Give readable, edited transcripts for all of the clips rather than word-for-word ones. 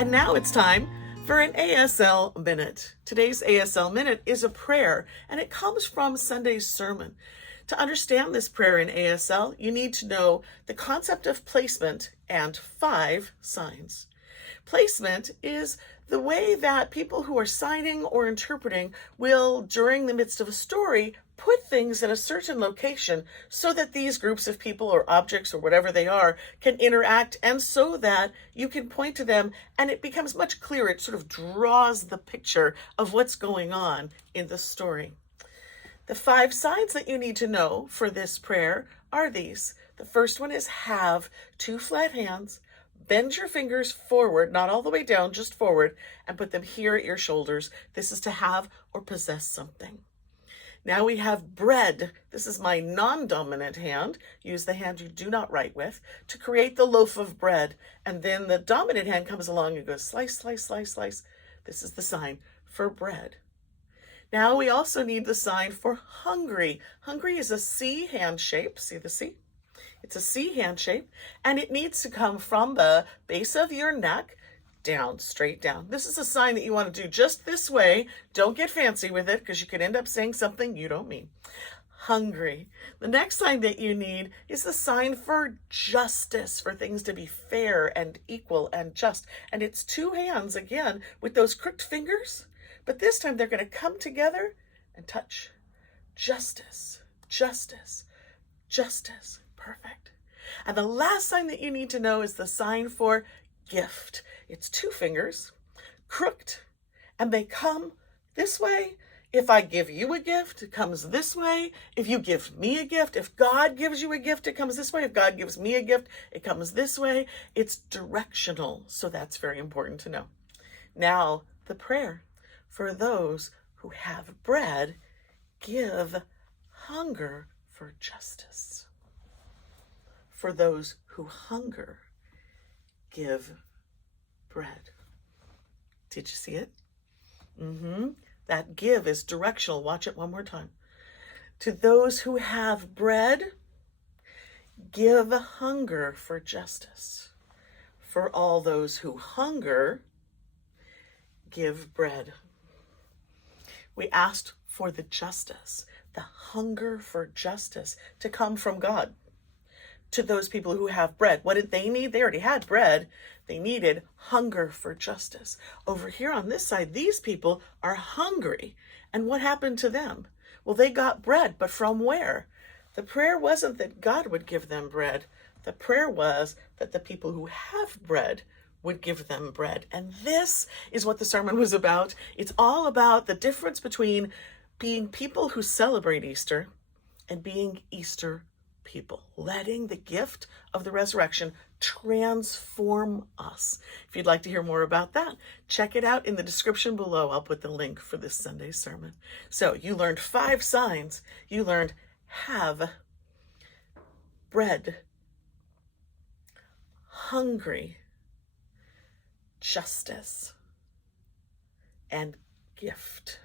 And now it's time for an ASL Minute. Today's ASL Minute is a prayer, and it comes from Sunday's sermon. To understand this prayer in ASL, you need to know the concept of placement and 5 signs. Placement is the way that people who are signing or interpreting will, during the midst of a story, put things in a certain location so that these groups of people or objects or whatever they are can interact, and so that you can point to them and it becomes much clearer. It sort of draws the picture of what's going on in the story. The 5 signs that you need to know for this prayer are these. The first one is have 2 flat hands. Bend your fingers forward, not all the way down, just forward, and put them here at your shoulders. This is to have or possess something. Now we have bread. This is my non-dominant hand. Use the hand you do not write with to create the loaf of bread. And then the dominant hand comes along and goes slice, slice, slice, slice. This is the sign for bread. Now we also need the sign for hungry. Hungry is a C hand shape. See the C? It's a C hand shape, and it needs to come from the base of your neck down, straight down. This is a sign that you want to do just this way. Don't get fancy with it because you could end up saying something you don't mean. Hungry. The next sign that you need is the sign for justice, for things to be fair and equal and just. And it's 2 hands again with those crooked fingers, but this time they're going to come together and touch. Justice, justice, justice. Perfect. And the last sign that you need to know is the sign for gift. It's 2 fingers, crooked, and they come this way. If I give you a gift, it comes this way. If you give me a gift, if God gives you a gift, it comes this way. If God gives me a gift, it comes this way. It's directional, so that's very important to know. Now, the prayer. For those who have bread, give hunger for justice. For those who hunger, give bread. Did you see it? That give is directional. Watch it one more time. To those who have bread, give hunger for justice. For all those who hunger, give bread. We asked for the justice, the hunger for justice to come from God. To those people who have bread. What did they need? They already had bread. They needed hunger for justice. Over here on this side, these people are hungry. And what happened to them? Well, they got bread, but from where? The prayer wasn't that God would give them bread. The prayer was that the people who have bread would give them bread. And this is what the sermon was about. It's all about the difference between being people who celebrate Easter and being Easter people, letting the gift of the resurrection transform us. If you'd like to hear more about that, check it out in the description below. I'll put the link for this Sunday's sermon. So you learned 5 signs. You learned have, bread, hungry, justice, and gift.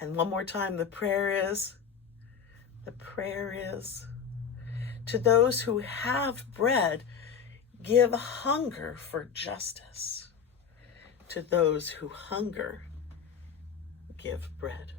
And one more time, the prayer is, to those who have bread, give hunger for justice. To those who hunger, give bread.